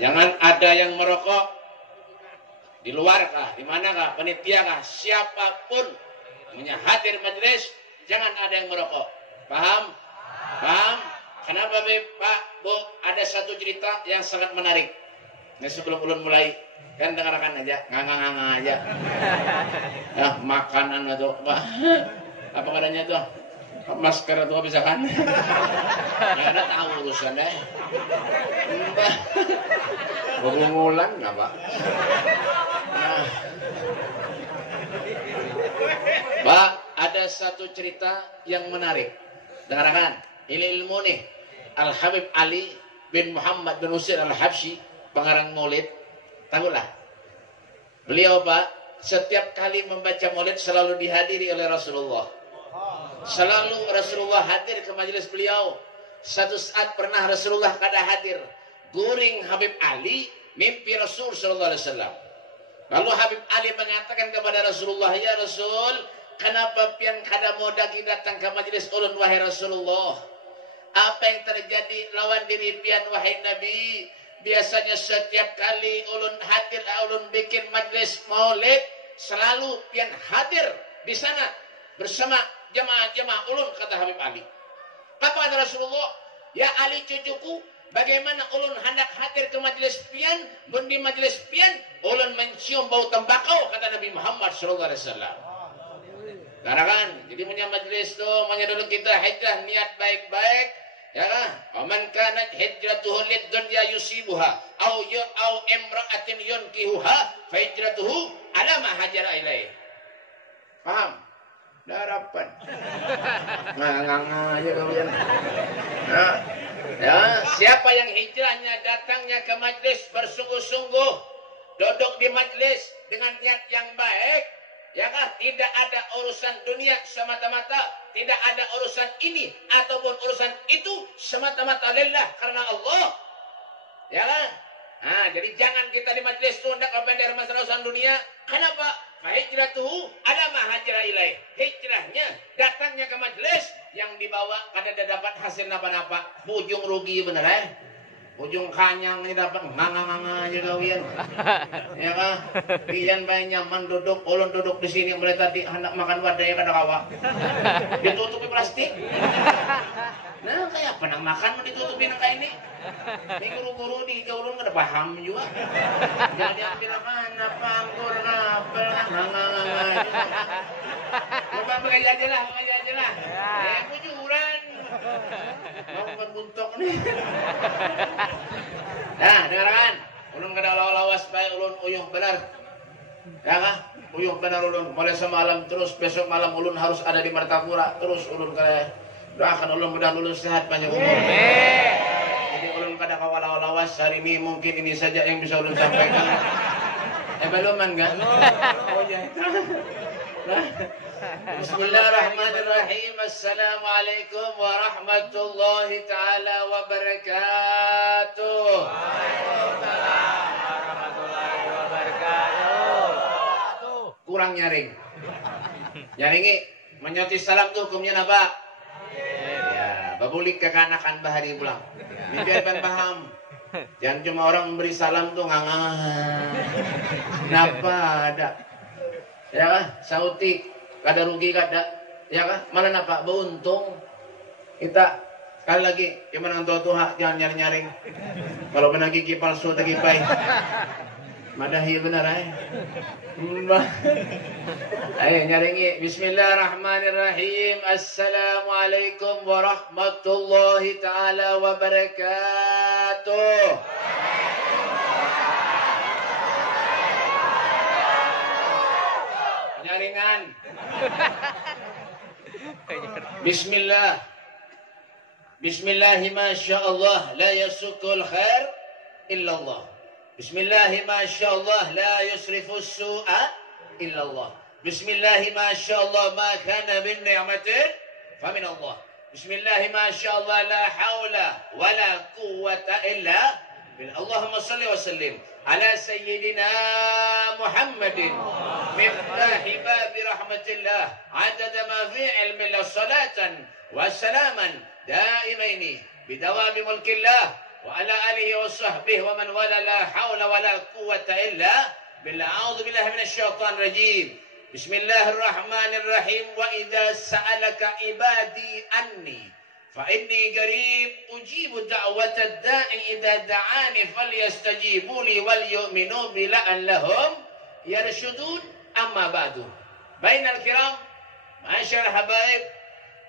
Jangan ada yang merokok di luar kah, di mana kah, panitia kah, siapapun hadir majelis, jangan ada yang merokok. Paham? Paham? Kenapa Pak, Bu? Ada satu cerita yang sangat menarik. Nah, sebelum ulun mulai, kan dengarkan aja, nganga aja. Ya, makanan atau apa? Apa katanya tuh? Masker atau apa bisa kan? Ya ada tahu urusan deh. Ngulang nggak Pak? Nah. Pak, ada satu cerita yang menarik. Dengarkan, ini ilmu nih. Al-Habib Ali bin Muhammad bin Husain Al-Habsyi, pengarang Maulid. Tahulah. Beliau Pak, setiap kali membaca Maulid selalu dihadiri oleh Rasulullah. Selalu Rasulullah hadir ke majelis beliau. Satu saat pernah Rasulullah kada hadir. Guring Habib Ali mimpi Rasul sallallahu alaihi wasallam. Lalu Habib Ali mengatakan kepada Rasulullah, "Ya Rasul, kenapa pian kada mau datang ke majelis ulun wahai Rasulullah? Apa yang terjadi lawan diri pian wahai Nabi? Biasanya setiap kali ulun hadir, ulun bikin majelis Maulid, selalu pian hadir di sana bersama jemaah-jemaah ulun," kata Habib Ali. Apa kata Rasulullah? "Ya Ali cucuku, bagaimana ulun hendak hadir ke majelis pian, mun di majelis pian ulun mencium bau tembakau," kata Nabi Muhammad sallallahu alaihi wasallam. Karena kan, jadi punya majelis tuh, dulu kita hijrah niat baik-baik, ya kan? Aman kanat hijratuhu lid dunya yusibuha au imra'atin yunkihuha fa hijratuhu ala ma hajara ilaih. Paham? Harapan. Nganga aja kalian. Nah, ya, siapa yang hijrahnya datangnya ke majlis bersungguh-sungguh, duduk di majlis dengan niat yang baik, ya kan? Tidak ada urusan dunia semata-mata, tidak ada urusan ini ataupun urusan itu, semata-mata lillah karena Allah. Ya kan? Nah, jadi jangan kita di majlis itu hendak dari masalah urusan dunia. Kenapa? Hijratuhu ada ma hajra ilaih. Hijrahnya datangnya ke majelis yang dibawa kada dapat hasil napa-napa. Ujung rugi bener ujung kanyang ini dapat nganga aja kawian. Ya kan? Pian bae nyaman duduk, ulun duduk di sini mulai tadi hendak makan wadai kada kawa. Ditutupi plastik. Nah, kayak apa nang makan ditutupin kayak ini? Ini guru-guru di ulun kada paham juga. Jadi bilang apa anggur ngapel nganga. Bukan pakai aja lah. Kujuran. Mau berbuntok nih. Nah, dengarkan. Ulun kada lawas bae ulun uyuh benar. Ya kah? Uyuh benar ulun. Mulai semalam terus besok malam ulun harus ada di Martapura. Terus ulun kada doakan ulun mudah ulun sehat panjang umur. Jadi ulun kada kawalawas hari ini mungkin ini saja yang bisa ulun sampaikan. Beluman kan? Oh ya. Bismillahirrahmanirrahim. Assalamualaikum warahmatullahi taala wabarakatuh. Waalaikumsalam warahmatullahi wabarakatuh. Kurang nyaring. Nyaringi menyoti salam tuh hukumnya apa? Ya, babulik kekanakan bahari pulang. Biar ban paham. Jangan cuma orang memberi salam tuh nganga. Kenapa ada? Ya kan? Sauti kada rugi kada. Ya kan? Malah napa? Beruntung. Kita sekali lagi gimana untuk Tuhan jangan nyari-nyaring. Kalau benar gigi palsu tak gipai. Madahi benar Ayo nyaringi. Bismillahirrahmanirrahim. Assalamualaikum warahmatullahi taala wabarakatuh. Nyaringan. Bismillah. Bismillahi masyaallah la yasukul khair illallah. Bismillahi masyaallah la yusrifus su'a illallah. Bismillahi masyaallah ma kana min ni'matin famin Allah. Bismillahi masyaallah la haula wala quwwata illa billah. Allahumma salli wa sallim ala sayyidina Muhammadin miftahi babi rahmatillah adada ma fi ilmillah salatan wa salaman daimaini bidawami mulkillah wa ala alihi wa sahbihi wa man wala la hawla wa la quwwata illa billah. A'udzu billahi minasyaitonir rajim. Bismillahirrahmanirrahim. Wa idza sa'alaka ibadi anni fa inni qarib ujibu da'watad da'i idza da'ani falyastajibu li wal yu'minu bi la'allahum yarshudun. Amma ba'du. Bainal kiram, masyar habaib,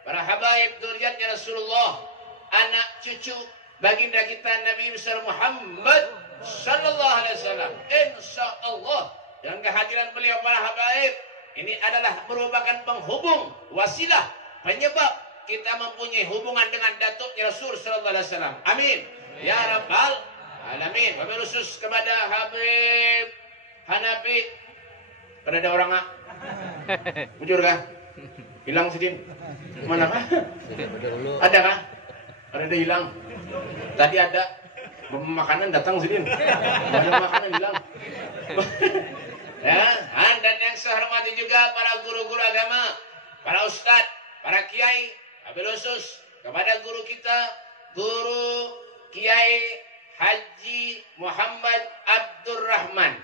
para habaib dzurriyyatnya Rasulullah, anak cucu baginda kita Nabi besar Muhammad sallallahu alaihi wasallam. Insyaallah dengan kehadiran beliau para habaib ini adalah merupakan penghubung, wasilah, penyebab kita mempunyai hubungan dengan datuknya Rasul sallallahu alaihi wasallam. Amin. Ya rabbal alamin. Wabil khusus kepada Habib Hanafi. Pada ada orang nggak? Bujur kah? Hilang sedih. Mana kah? Ada kah? Ada hilang. Tadi ada makanan datang sedih. Ada makanan hilang. Ya, dan yang saya hormati juga para guru-guru agama, para ustadz, para kiai, wabil khusus kepada guru kita, Guru Kiai Haji Muhammad Abdurrahman.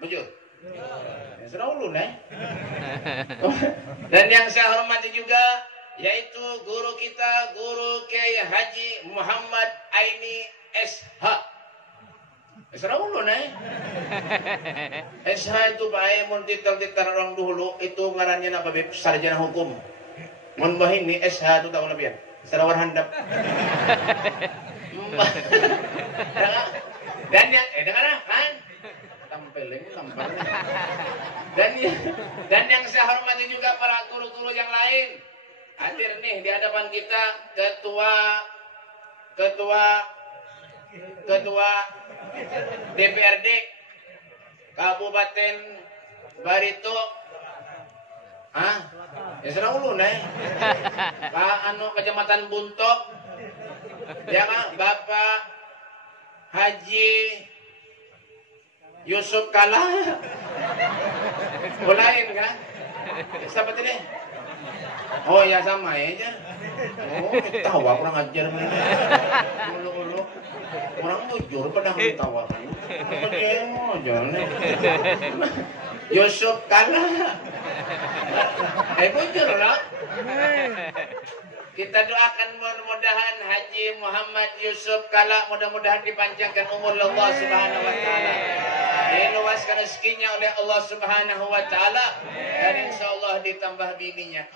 Bujur. Ya, sudah ulun Dan yang saya hormati juga yaitu guru kita, Guru Kiai Haji Muhammad Aini SH. Sudah ulun SH itu baik mun titel-titel orang dulu itu ngarannya apa beb sarjana hukum. Mun bahin ni SH itu tahu lebihan. Sarawar handap. Dan yang dengar kan? Tampeleng tampar. Dan yang saya hormati juga para guru-guru yang lain. Hadir nih di hadapan kita ketua DPRD Kabupaten Barito. Ya sudah ulun Pak Kecamatan Bunto. Ya kan Bapak Haji Yusuf Kala. Lain kan? Siapa ini? Oh ya sama ya. Oh tawa kurang ajar. Ulu-ulu. Orang jujur pada tawa. Yusuf Kala. Bujur lah. Kita doakan mudah-mudahan Haji Muhammad Yusuf Kala mudah-mudahan dipanjangkan umur Allah Subhanahu wa taala. Diluaskan rezekinya oleh Allah Subhanahu wa taala dan insyaallah ditambah bininya.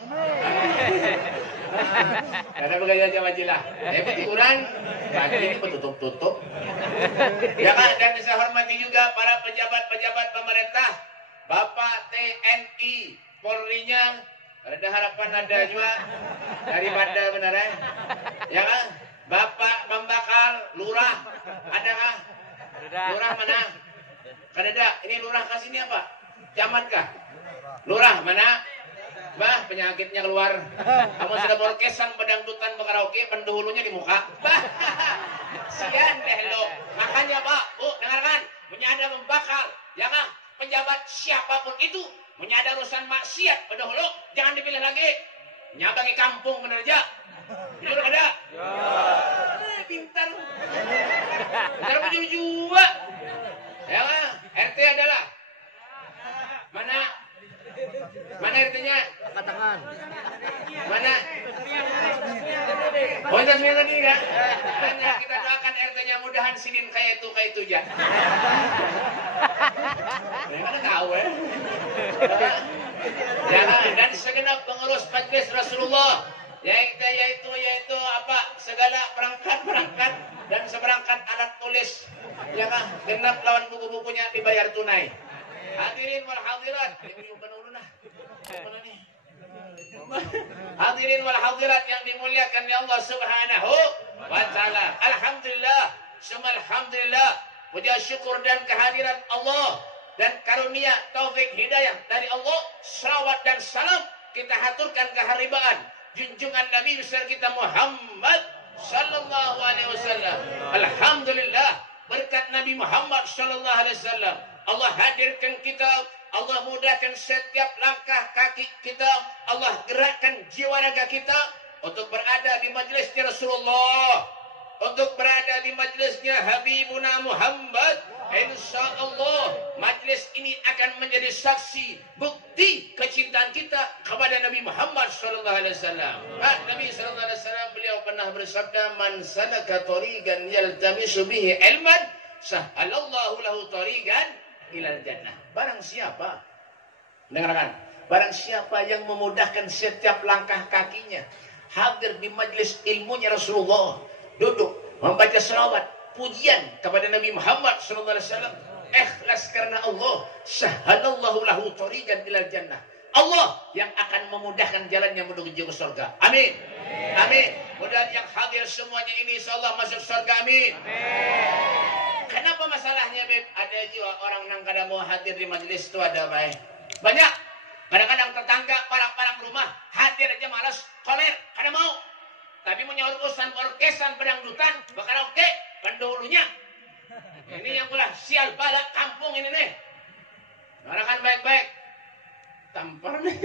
Karena begitu aja majilah. Kurang bagi ini tutup-tutup. Ya kan, dan saya hormati juga para pejabat-pejabat pemerintah, Bapak TNI, Polri-nya. Ada harapan ada juga daripada beneran. Ya kan? Bapak Membakal, Lurah, ada kah? Lurah mana? Kadada, ini lurah kasih ini apa? Camat kah? Lurah mana? Bah, penyakitnya keluar. Kamu sudah berkesan pedangdutan berkaraoke, pendahulunya di muka. Bah, sian deh lo. Makanya Pak, dengarkan, punya ada Membakal, ya kan? Pejabat siapapun itu menyadar urusan maksiat pendahulu, jangan dipilih lagi. Nyabangi kampung bener aja. Jujur ada? Ya. Pintar. Pintar bujur juga. Ya kan? RT adalah mana? Mana RT-nya? Angkat tangan. Mana? Oh, itu semua tadi kan? Hanya kita doakan RT-nya mudahan sinin kayak itu aja. Mana tahu ya, dan segenap pengurus Majlis Rasulullah yaitu apa segala perangkat dan seperangkat alat tulis ya kan genap lawan buku-bukunya dibayar tunai. Hadirin wal hadirat, hadirin wal hadirat yang dimuliakan oleh Allah Subhanahu wa taala. Alhamdulillah, summa alhamdulillah, puja syukur dan kehadiran Allah dan karunia taufik hidayah dari Allah, salawat dan salam kita haturkan keharibaan junjungan Nabi besar kita Muhammad sallallahu alaihi wasallam. Alhamdulillah, berkat Nabi Muhammad sallallahu alaihi wasallam Allah hadirkan kita, Allah mudahkan setiap langkah kaki kita, Allah gerakkan jiwa raga kita untuk berada di majlis Rasulullah. untuk berada di majlisnya Habibuna Muhammad. Insya Allah majlis ini akan menjadi saksi bukti kecintaan kita kepada Nabi Muhammad sallallahu alaihi wasallam. Nabi sallallahu alaihi wasallam beliau pernah bersabda, "Man salaka tariqan yaltamisu bihi ilman, sahhalallahu lahu tariqan ilal jannah." Barang siapa, dengarkan, barang siapa yang memudahkan setiap langkah kakinya hadir di majlis ilmunya Rasulullah, duduk membaca selawat pujian kepada Nabi Muhammad sallallahu alaihi wasallam, ikhlas karena Allah, sahhalallahu lahu tariqan ilal jannah. Allah yang akan memudahkan jalannya menuju ke surga. Amin. Amin. Mudah yang hadir semuanya ini insyaallah masuk surga. Amin. Kenapa masalahnya, Beb? Ada juga orang yang kadang mau hadir di majelis itu ada baik. Banyak. Kadang-kadang tetangga, para rumah hadir aja malas, koler, kadang mau. Tapi punya urusan orkesan, pedangdutan, karaoke, pendahulunya. Ini yang pula sial bala kampung ini nih. Dengarkan baik-baik. Tampar nih.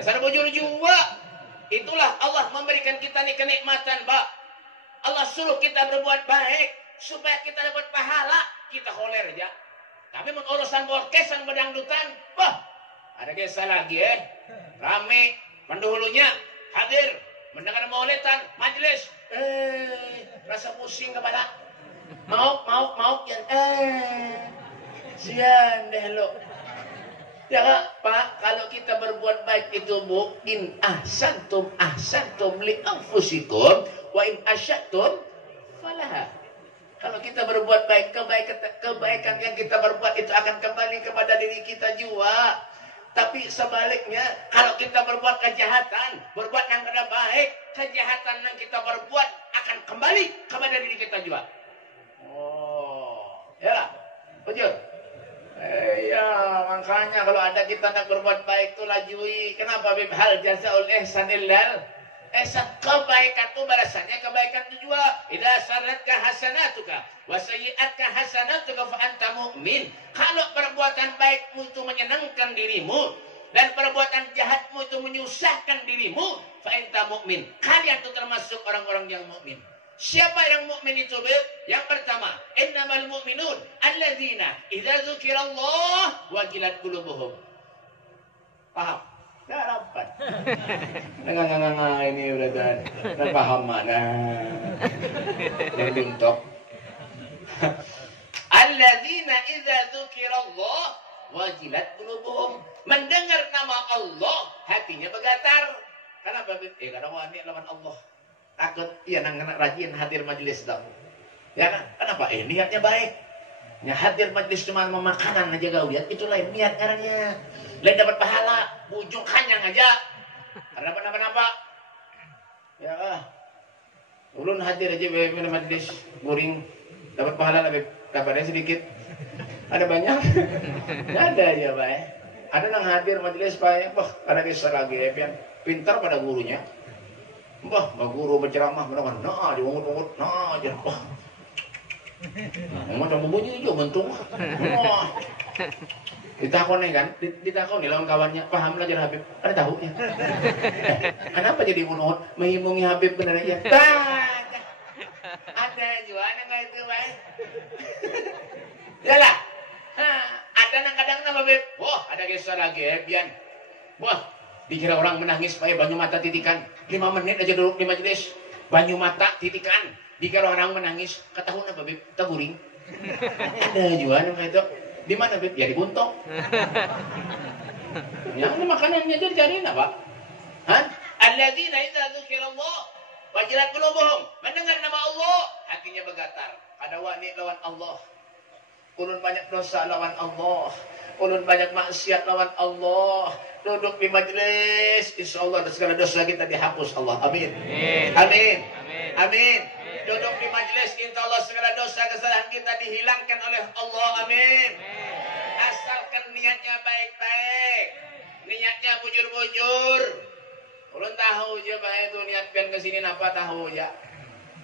Sana bujur juga. Itulah Allah memberikan kita nih kenikmatan, Pak. Allah suruh kita berbuat baik supaya kita dapat pahala. Kita koler aja. Tapi urusan orkesan, pedangdutan, wah, ada kisah lagi rame. Pendahulunya hadir mendengar maulidan majelis, rasa pusing kepala, mau ya, sian deh lo. Ya Pak, kalau kita berbuat baik itu Bu, in ahsantum li anfusikum wa in asyattum falaha. Kalau kita berbuat baik, kebaikan yang kita berbuat itu akan kembali kepada diri kita juga. Tapi sebaliknya, kalau kita berbuat kejahatan, berbuat yang tidak baik, kejahatan yang kita berbuat akan kembali kepada diri kita juga. Oh, ya, betul. Ya, makanya kalau ada kita nak berbuat baik itu lajui. Kenapa? Bihal jazaul ihsanillal ihsan. Kebaikan itu balasannya kebaikan itu juga. Idza saratka hasanatuka wa sayyi'atka hasanatuka fa anta mu'min. Kalau perbuatan baikmu itu menyenangkan dirimu dan perbuatan jahatmu itu menyusahkan dirimu, fa anta mu'min. Kalian itu termasuk orang-orang yang mukmin. Siapa yang mukmin itu, Beb? Yang pertama, innamal mu'minun alladzina idza dzukirallah wajilat qulubuhum. Paham? Dah dapat. Nggak ini udah dah paham mana. Bentuk. Alladzina idza dzukirallah wajilat qulubuhum. Mendengar nama Allah, hatinya bergetar. Kenapa? Karena wani lawan Allah. Takut ya nang rajin hadir majelis dong. Ya kan? Kenapa? Niatnya baik. Ya hadir majelis cuma memakanan aja kau lihat, itu lain niat caranya. Lain dapat pahala, ujung kanyang aja. Karena apa-apa. Ya ulun hadir aja minum majelis guring, dapat pahala lebih dapatnya sedikit. Ada banyak. Ada aja baik. Ada yang hadir majelis banyak, ada kisah lagi pintar pada gurunya. Guru berceramah benar-benar, nah diungut-ungut, nah aja, macam bunyi juga bentuk, ditakoni kan, ditakoni lawan kawannya, paham belajar Habib, ada tahu ya? Kenapa jadi unut, menghibungi Habib benar aja? Ada juga, ada nggak itu baik? Yalah, ada kadang nama Habib, wah ada kisah lagi Bian, wah. Dikira orang menangis pakai banyu mata titikan 5 menit aja duduk di majelis banyu mata titikan dikira orang menangis ketahuan apa Beb? Taburing. Ada juga namanya itu di mana Beb? Ya di Buntok. Ya ini makanannya aja dicariin apa? Alladzina idza dzukirallah wajilat qulubuhum. Mendengar nama Allah hatinya bergetar. Ada wani lawan Allah. Ulun banyak dosa lawan Allah. Ulun banyak maksiat lawan Allah. Duduk di majelis, insya Allah segala dosa kita dihapus Allah. Amin. Amin. Amin. Duduk di majelis, insya Allah segala dosa kesalahan kita dihilangkan oleh Allah. Amin. Asalkan niatnya baik-baik, niatnya bujur-bujur. Ulun tahu aja Pak itu niat pian kesini napa tahu ya.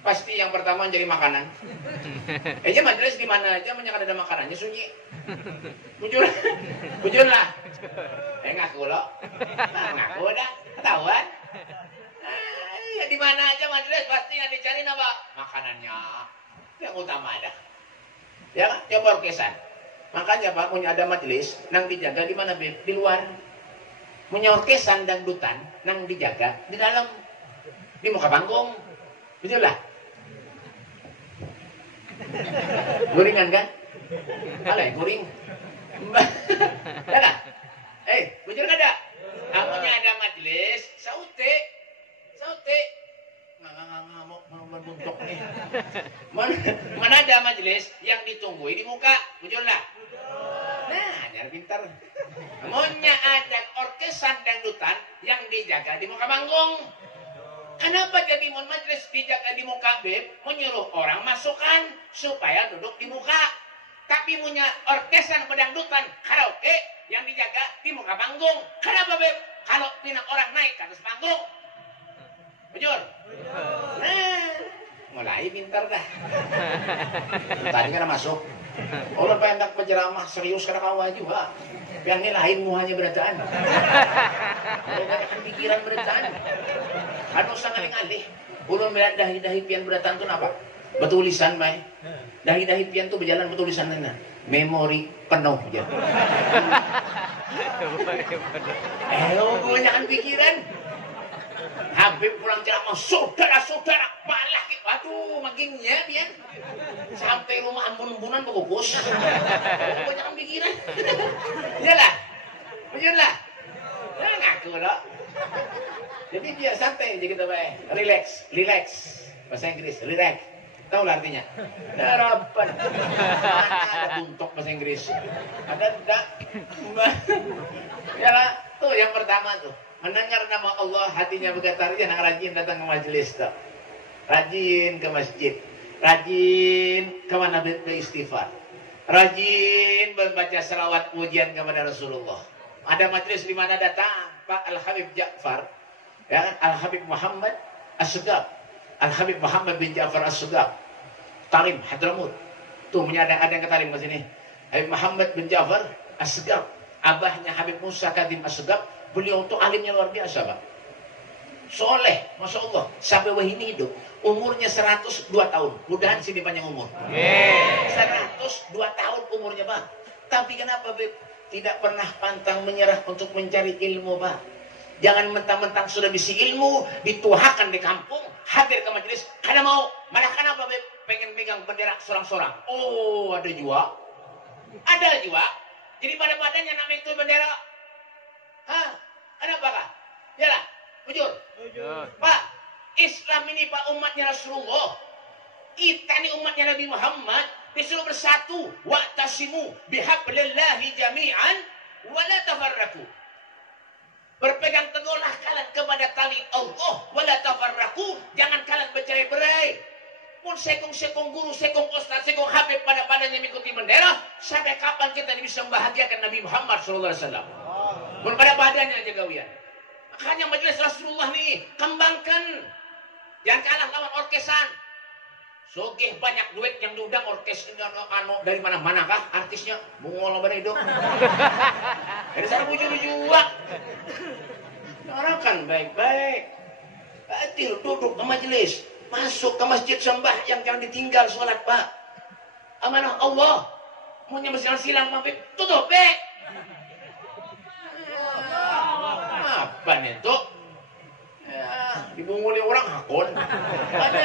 Pasti yang pertama jadi makanan. Aja majelis di mana aja menyakan ada makanannya sunyi. Bujur, bujur lah. Ngaku lo, ngaku dah, ketahuan. Ya di mana aja majelis pasti yang dicari apa? Makanannya. Yang utama ada. Ya kan? Coba orkesan. Makanya Pak, punya ada majelis, nang dijaga di mana, Beb? Di luar. Punya orkesan dangdutan, nang dijaga di dalam. Di muka panggung. Betul lah. Goringan kan? Alay, goring. Ya lah. Betul kan ada? Amunya ada majelis, saute. Ngamuk membuntuk nih. Mana ada majelis yang ditunggu di muka, betul lah. Nah, nyari pintar. Amunya ada orkesan dangdutan yang dijaga di muka panggung. Kenapa jadi majelis dijaga di muka, Beb? Menyuruh orang masukkan supaya duduk di muka. Tapi punya orkesan pedangdutan karaoke yang dijaga di muka panggung. Kenapa, Beb? Kalau pinang orang naik ke atas panggung. Betul? Nah, mulai pintar dah. Tadi kan masuk. Orang pendak penceramah serius karena kau juga. Yang ini lain muhanya berataan. Kalau kan pikiran berataan. Anu sangat ngalih. Ulun melihat dahi-dahi pian berataan itu apa? Betulisan, Bay. Dahi-dahi pian itu berjalan betulisan mana? Memori penuh aja. Kebanyakan pikiran. Habib pulang ceramah, saudara-saudara, malah gitu. Aduh, makinnya pian. Sampai rumah ampun-ampunan berkukus. Kebanyakan pikiran. Iyalah. Betul. Ya ngaku loh. Jadi biar santai aja kita baik. Relax. Bahasa Inggris, relax. Tahu lah artinya? Harapan. Mana ada buntok bahasa Inggris? Ada enggak? Ya lah, tuh yang pertama tuh. Mendengar nama Allah, hatinya bergetar, jangan rajin datang ke majelis tuh. Rajin ke masjid. Rajin kemana beristighfar. Rajin membaca salawat pujian kepada Rasulullah. Ada majelis di mana datang Pak Al-Habib Ja'far, ya kan? Al-Habib Muhammad As-Sugab, Al-Habib Muhammad bin Ja'far As-Sugab, Tarim Hadramut. Tuh punya ada yang ke Tarim ke sini. Habib Muhammad bin Ja'far As-Sugab, abahnya Habib Musa Kadim As-Sugab. Beliau tuh alimnya luar biasa, Pak. Soleh, Masya Allah. Sampai wahini hidup. Umurnya 102 tahun. Mudahan sini panjang umur. 102 tahun umurnya, Pak. Tapi kenapa, Beb? Tidak pernah pantang menyerah untuk mencari ilmu, Pak. Jangan mentang-mentang sudah bisa ilmu, dituahakan di kampung, hadir ke majelis, karena mau. Malah kenapa, Beb? Pengen pegang bendera sorang-sorang. Oh, ada juga. Ada juga. Jadi pada badannya namanya itu bendera. Hah? Kenapa, Kak? Yalah, jujur. Pak, Islam ini, Pak, umatnya Rasulullah. Kita ini umatnya Nabi Muhammad. Disuruh bersatu. Wa'tasimu bihablillahi jami'an wa la tafarraku. Berpegang teguhlah kalian kepada tali Allah wa la tafarraku. Jangan kalian bercerai-berai. Pun sekong-sekong guru, sekong ustaz, sekong habib pada badannya mengikuti bendera. Sampai kapan kita bisa membahagiakan Nabi Muhammad SAW? Pun pada badannya aja gawian. Makanya majelis Rasulullah nih kembangkan. Jangan kalah lawan orkesan. Sogeh banyak duit yang diundang orkesnya dari mana-mana kah artisnya? Bungol beredok. Dari sana bujur juga. Orang kan baik-baik. Hadir duduk ke majelis. Masuk ke masjid sembah yang jangan ditinggal sholat, Pak. Amanah Allah. Maunya bersilang-silang mampir. Tutup, Bek. Apa nih tuh? Ya, dibunguli orang hakun. Ada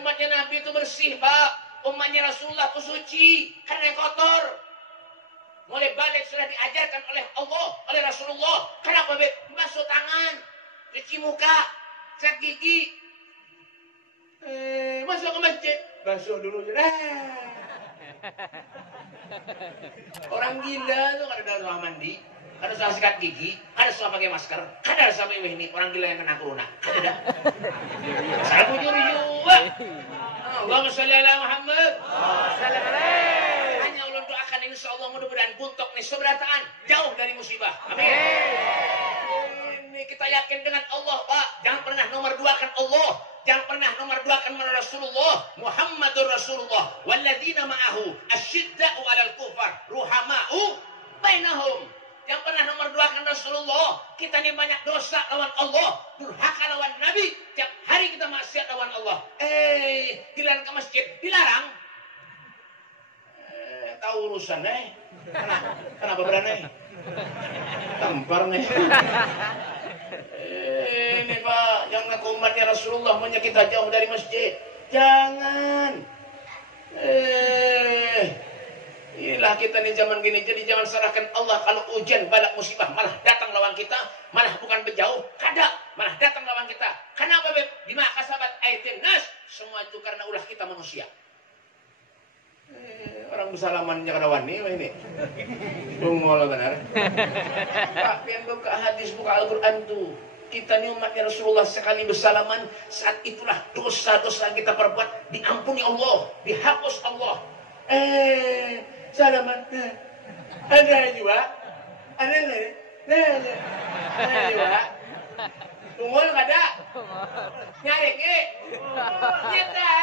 umatnya Nabi itu bersih, Pak. Umatnya Rasulullah itu suci, karena yang kotor. Mulai balik sudah diajarkan oleh Allah, oleh Rasulullah. Kenapa, Beb? Basuh tangan, cuci muka, sikat gigi. Masuk ke masjid, basuh dulu. Orang gila tuh kada ada ruang mandi, kada salah sikat gigi, kada salah pakai masker, kada sampai ini orang gila yang kena corona. Kada. Saya bujur juga. Allahumma sholli ala Muhammad. Hanya ulun doakan insyaallah mudah-mudahan buntok nih seberataan jauh dari musibah. Amin. Ini kita yakin dengan Allah, Pak. Jangan pernah nomor duakan Allah. Jangan pernah nomor duakan Rasulullah Muhammadur Rasulullah walladzina ma'ahu asyidda'u 'alal kufar ruhama'u bainahum. Jangan pernah nomor duakan Rasulullah, kita ini banyak dosa lawan Allah, durhaka lawan Nabi, tiap hari kita maksiat lawan Allah. Dilarang ke masjid, dilarang. Tahu urusan kenapa berani? Tampar nih. Ini Pak, yang ngaku umatnya Rasulullah maunya kita jauh dari masjid. Jangan. Inilah kita nih zaman gini. Jadi jangan serahkan Allah kalau ujian balak musibah malah datang lawan kita, malah bukan berjauh, kada malah datang lawan kita. Kenapa Beb? Bima kasabat aydin nas. Semua itu karena ulah kita manusia. Orang bersalamannya kada wani ini. Bungol benar. Pak, pian buka hadis, buka Al-Qur'an tuh. Kita ni umatnya Rasulullah sekali bersalaman, saat itulah dosa-dosa yang kita perbuat diampuni Allah, dihapus Allah. Salaman. Ada juga. Ada juga. Tungol kada. Nyari ke. Nyata.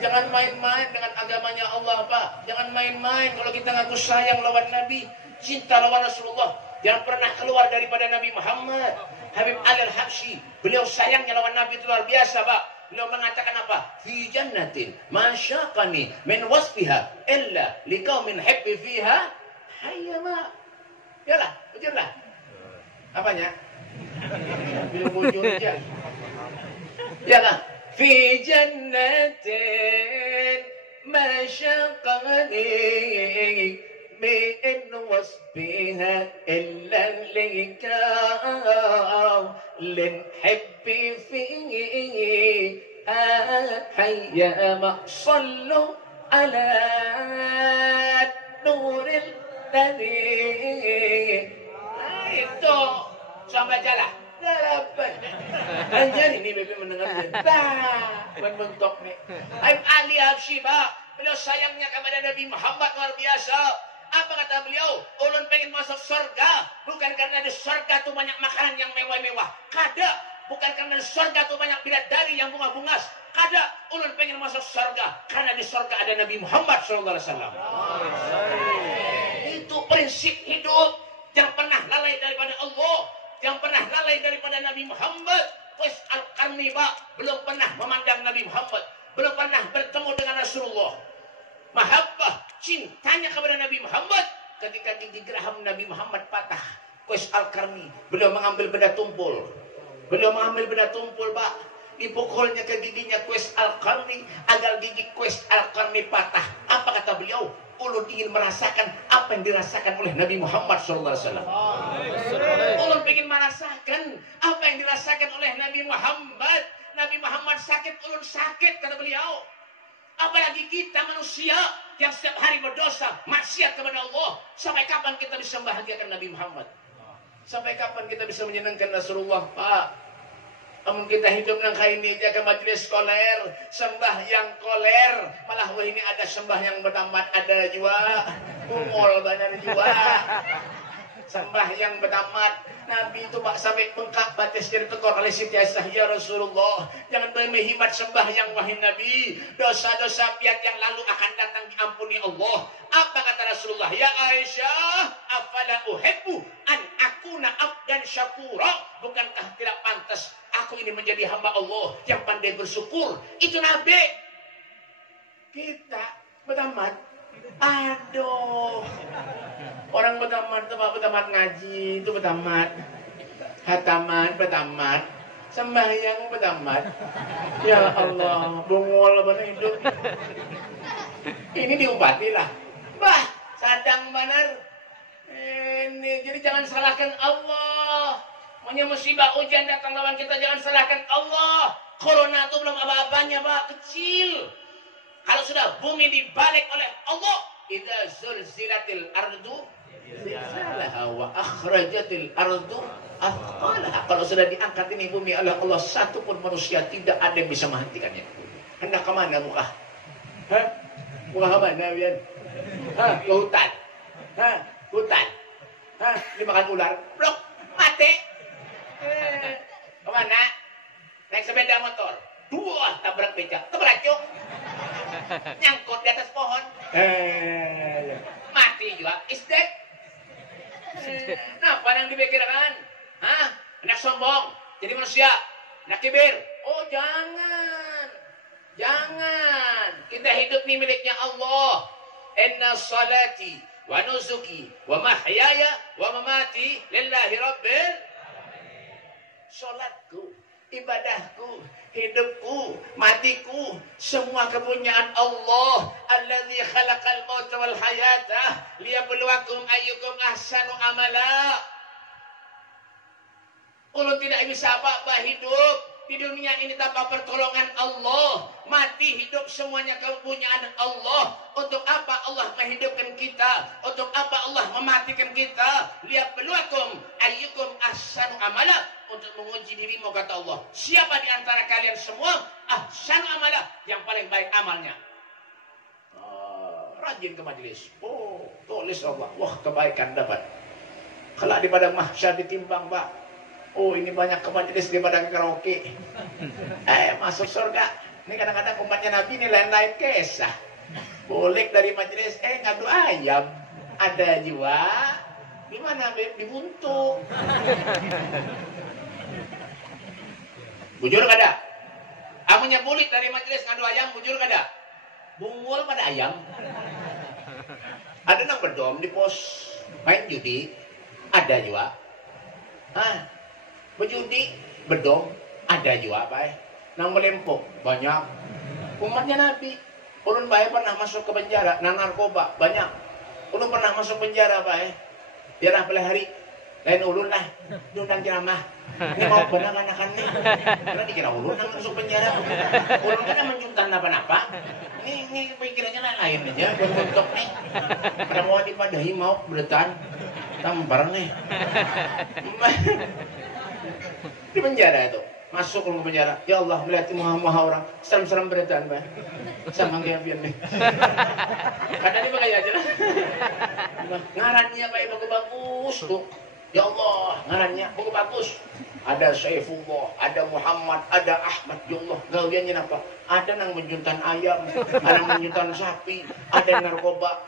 Jangan main-main dengan agamanya Allah, Pak. Jangan main-main kalau kita ngaku sayang lawan Nabi, cinta lawan Rasulullah. Jangan pernah keluar daripada Nabi Muhammad. Habib Ali Al-Habsyi, beliau sayangnya lawan Nabi itu luar biasa, Pak. Beliau mengatakan apa? Fi jannatin masyaqani min wasfiha illa liqaumin hibbi fiha hayyama. Yalah, ujurlah. Apanya? Beliau bujur aja. Ya kan? Fi jannatin masyaqani min wasfiha illa liqaumin hibbi fiha hayyama. Sallu ala nuril ladzi. Itu sampai jalan. Delapan. Anjir ini bebe mendengarnya. Bentuk nih. Habib Ali Habsyi, Pak. Beliau sayangnya kepada Nabi Muhammad luar biasa. Apa kata beliau? Ulun pengen masuk surga. Bukan karena di surga tuh banyak makanan yang mewah-mewah. Kada. Bukan karena di surga tuh banyak bidadari yang bunga-bungas. Kada. Ulun pengen masuk surga. Karena di surga ada Nabi Muhammad SAW. Itu prinsip hidup. Yang pernah lalai daripada Allah, yang pernah lalai daripada Nabi Muhammad. Qais Al-Qarni, Pak, belum pernah memandang Nabi Muhammad, belum pernah bertemu dengan Rasulullah. Mahabbah, cintanya kepada Nabi Muhammad. Ketika gigi geraham Nabi Muhammad patah, Qais Al-Qarni, beliau mengambil benda tumpul. Beliau mengambil benda tumpul, Pak. Dipukulnya ke giginya Qais Al-Qarni agar gigi Qais Al-Qarni patah. Apa kata beliau? Ulun ingin merasakan apa yang dirasakan oleh Nabi Muhammad SAW. Ulun ingin merasakan apa yang dirasakan oleh Nabi Muhammad. Nabi Muhammad sakit, ulun sakit, kata beliau. Apalagi kita manusia yang setiap hari berdosa, maksiat kepada Allah. Sampai kapan kita bisa membahagiakan Nabi Muhammad? Sampai kapan kita bisa menyenangkan Rasulullah, Pak? Namun kita hidup nang kaini jaga majelis koler, sembah yang koler, malah wah ini ada sembah yang bertamat, ada juga umul banyak juga sembah yang bertamat. Nabi itu Pak sampai bengkak batis jadi tekor oleh Siti Aisyah, ya Rasulullah, jangan berhemat sembah yang wahai Nabi, dosa-dosa piat yang lalu akan datang diampuni Allah. Apa kata Rasulullah? Ya Aisyah, afala uhibbu an akuna abdan syakura. Bukankah tidak pantas aku ini menjadi hamba Allah yang pandai bersyukur? Itu Nabi. Kita bertamat. Aduh. Orang bertamat itu bertamat ngaji, itu bertamat. Hataman bertamat. Sembahyang bertamat. Ya Allah, bungol benar hidup. Ini diobati lah. Bah, sadang benar. Ini jadi jangan salahkan Allah. Maunya musibah ujian datang lawan kita, jangan salahkan Allah. Corona itu belum apa-apanya, Pak, kecil. Kalau sudah bumi dibalik oleh Allah, idza zulzilatil ardu zilzalaha wa akhrajatil ardu athqalaha. Kalau sudah diangkat ini bumi oleh Allah, satu pun manusia tidak ada yang bisa menghentikannya. Hendak ke mana muka? Hah? Muka ke mana, Bian? Hah? Ke hutan. Hah? Hutan. Hah? Dimakan ular. Blok. Mati. Kemana? Naik sepeda motor. Dua tabrak becak. Keberacung. Nyangkut di atas pohon. Mati juga. Is dead. Nah, apa yang dipikirkan? Hah? Anak sombong. Jadi manusia. Anak kibir. Oh, jangan. Jangan. Kita hidup ini miliknya Allah. Inna salati wa nusuki wa mahyaya wa mamati lillahi rabbil. Salatku, ibadahku, hidupku, matiku, semua kepunyaan Allah. Alladzi khalaqal mauta wal hayata liyabluwakum ayyukum ahsanu amala. Ulun tidak bisa apa-apa hidup di dunia ini tanpa pertolongan Allah. Mati hidup semuanya kepunyaan Allah. Untuk apa Allah menghidupkan kita? Untuk apa Allah mematikan kita? Liyabluwakum ayyukum ahsanu amala. Untuk menguji dirimu, kata Allah. Siapa di antara kalian semua ahsanu amala, yang paling baik amalnya? Rajin ke majelis. Oh, tulis Allah. Wah, kebaikan dapat. Kalau di padang mahsyar ditimbang, Pak. Oh, ini banyak ke majelis di padang karaoke. Masuk surga. Ini kadang-kadang umatnya Nabi ini lain-lain kisah. Boleh dari majelis, ngadu ayam. Ada juga. Di mana? Dibuntuk. Bujur gak ada? Amunya bulit dari majelis ngadu ayam, bujur gak ada? Bungul pada ayam. Ada nang berdom di pos main judi. Ada juga. Berjudi, bedong, ada juga, Pak. Nang melempok, banyak. Umatnya Nabi. Ulun bae pernah masuk ke penjara, nang narkoba, banyak. Ulun pernah masuk penjara, Pak. Biarlah pada hari. Lain ulun lah, diundang ceramah. Ini mau benar anakan nih. Karena dikira ulun nang masuk penjara. Ulun kan menjuntan apa-apa. Ini pikirannya lain aja, bentuk nih. Pada mau dipadahi mau beretan. Tampar nih. Di penjara itu masuk ke penjara, ya Allah melihat maha orang serem-serem beretan, Pak. Sama kayak nih. Kadang ini pakai aja. Ngarannya Pak bagus tuh. Ya Allah, ngarannya bagus. Ada Saifullah, ada Muhammad, ada Ahmad. Ya Allah, gawiannya apa? Ada nang menjuntan ayam, ada nang menjuntan sapi, ada yang narkoba.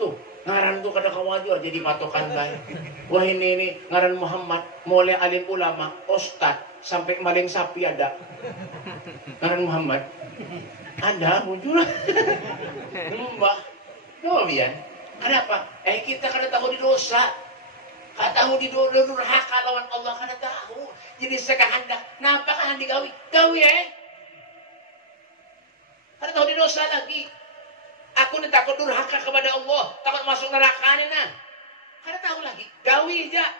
Tuh, ngaran tuh kada kawajar jadi patokan baik. Wah ini ngaran Muhammad, mulai alim ulama, ustad, sampai maling sapi ada. Ngaran Muhammad. Ada muncul. Mbah. Domian. Kenapa? Kita kada tahu di dosa. Kada tahu di durhaka lawan Allah, kada tahu. Jadi sekahandak. Napa kan digawi? Gawi kada tahu di dosa lagi. Aku ni takut durhaka kepada Allah, takut masuk neraka ni nah. Kada tahu lagi, gawi aja.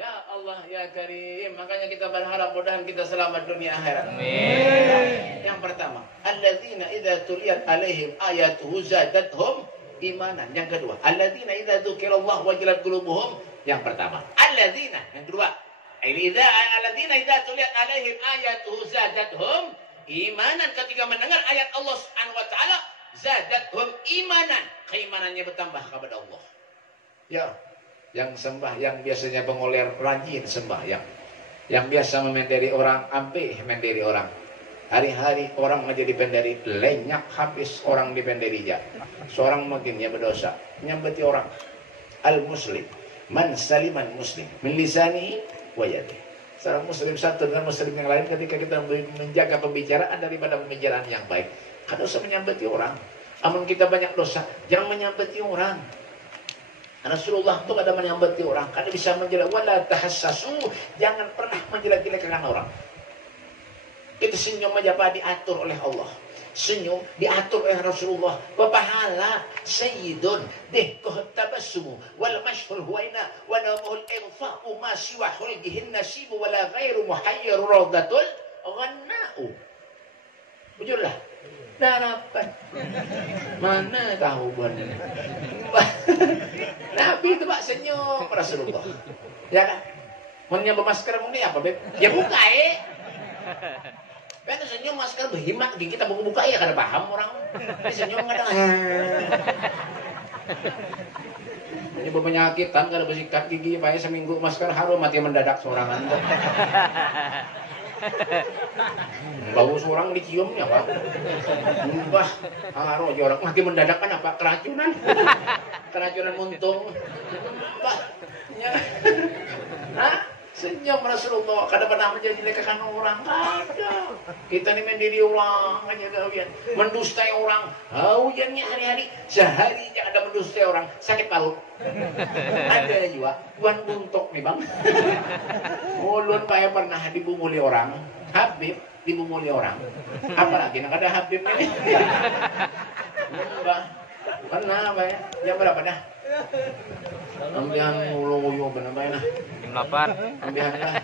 Ya Allah, ya Karim. Makanya kita berharap mudahan kita selamat dunia akhirat. Amin. Yang pertama, alladzina idza tuliyat alaihim ayatuhu zadatuhum imanan. Yang kedua, alladzina idza dzukirallahu wajilat qulubuhum. Yang pertama, alladzina. Yang kedua, alladzina idza tuliyat alaihim ayatuhu zadatuhum imanan. Ketika mendengar ayat Allah Subhanahu wa taala, zadathum imanan, keimanannya bertambah kepada Allah. Ya, yang sembahyang biasanya pengoler rajin sembahyang. Yang biasa memenderi orang, ampe menderi orang. Hari-hari orang menjadi penderi, lenyak habis orang dipenderi ya. Seorang mungkinnya berdosa, menyambeti orang. Al-muslim, man saliman muslim, min lisanihi wa yadihi. Seorang muslim satu dengan muslim yang lain ketika kita menjaga pembicaraan daripada pembicaraan yang baik. Kada usah menyambeti orang. Amun kita banyak dosa, jangan menyambeti orang. Rasulullah itu kada menyambeti orang. Kada bisa menjelek. Wala tahassasu. Jangan pernah menjelek-jelekan orang. Itu senyum aja apa diatur oleh Allah. Senyum diatur oleh Rasulullah. Papahala sayyidun deh kohtabassumu wal mashhur huwaina wa namuhul infa'u ma siwa hulgihin nasibu wala ghairu muhayyiru rawdatul ghanna'u. Bujurlah. Darapan. Mana tahu buat Nabi itu Pak senyum Rasulullah. Ya kan? Mau masker ini apa, Beb? Ya buka Kan senyum masker berhemat di kita buka ya kada paham orang. Ini senyum kadang. Ini penyakitan kada bersikat gigi pakai seminggu masker harum mati mendadak sorangan. Bau seorang diciumnya Pak. Mbah, haro aja orang mati mendadak kan apa keracunan. Keracunan muntung. Mbah. Ya. Hah? Senyum Rasulullah kada pernah menjelek-jelekan orang kada. Kita ni mendiri orang aja gawian. Mendustai orang. Hujannya hari-hari sehari aja ada mendustai orang sakit paru. Ada juga Tuan buntok nih Bang. Ulun payah pernah dibumuli orang. Habib dibumuli orang. Apalagi nak ada Habib ini. Mbak. Pernah Mbak ya? Jam berapa dah? Ambihan mulu-mulu benar-benar. 8. Ambihan lah.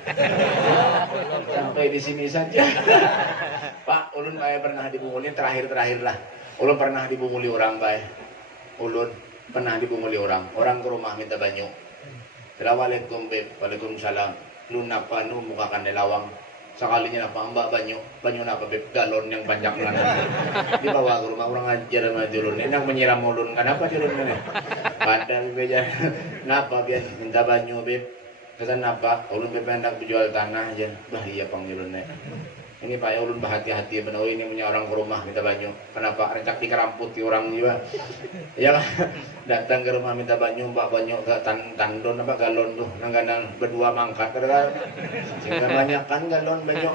Sampai di sini saja. Pak, ulun Mbak pernah dibumuli terakhir-terakhir lah. Ulun pernah dibumuli orang Mbak. Ulun pernah dibumuli orang. Orang ke rumah minta banyu. Assalamualaikum Beb. Waalaikumsalam. Lu napa nu mukakan lawang. Sekalinya napa mbak banyu. Banyu napa Beb? Galon yang banyak lana. Dibawa ke rumah orang ajar sama julun. Enak menyiram ulun. Kenapa julun ini? Padahal beja. Napa biar minta banyu Beb? Kata napa? Ulun Beb hendak berjual tanah aja. Bah iya pang julun ini Pak ya ulun berhati-hati benar ini punya orang ke rumah minta banyu. Kenapa? Rencak dikeramputi orang juga. Ya datang ke rumah minta banyu, Mbak banyu ke tandon apa galon tuh, nangganan berdua mangkat kan. Sehingga banyak kan galon banyu.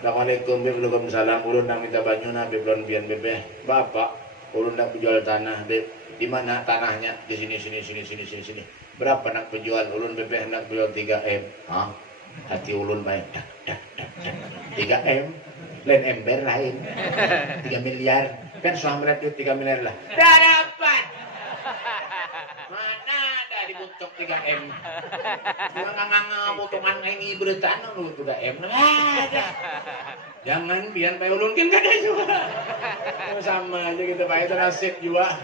Assalamualaikum Beb, waalaikumsalam. Ulun nak minta banyu nah Beb lon bian Bebe. Bapak, ulun nak berjual tanah Beb. Di mana tanahnya? Di sini. Berapa nak berjual? Ulun Bebe nak berjual 3M. Hah? Hati ulun baik. 3M lain ember lain 3 miliar kan suami duit 3 miliar lah dah dapat mana ada dibuntuk 3M nganga potongan ini beretan lu 3M ada jangan biar Pak ulun kan ada juga sama aja kita Pak itu nasib juga